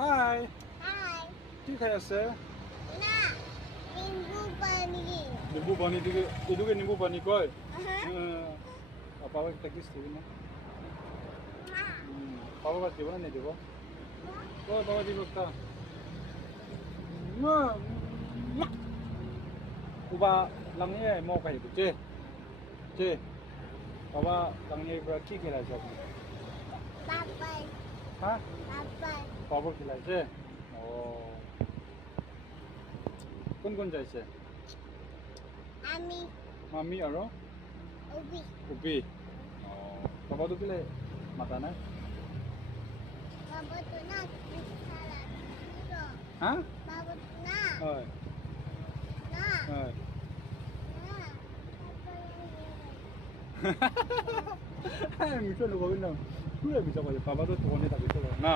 হাই Hi. কি খাই আছে Na. Minggu pagi. নিম্বু পানি দিকে এদিকে নিম্বু পানি কয় Aha. বাবা একটা কিস দিবি না Ma. বাবা বাদ দিব না নিয়ে দিব ও বাবা দিব একটা উবা লাংয়ে মো খাই বুঝছে 제 বাবা লাংয়ে কি খেলাছে আপনি Papa. হ্যাঁ Papa. বাবা খেলাছে ও কোন কোন যাইছে Ami. মামি আৰু Ubi. উবি ও বাবাটো কেলে মাতা নাই Papa tu nak salah. Dulu. হা Papa tu nak. হয় Nak. হয় Nak. Papa yang ini. মিছা নকবি না তুই মিছা কবি বাবাটো টোপনি থাকি না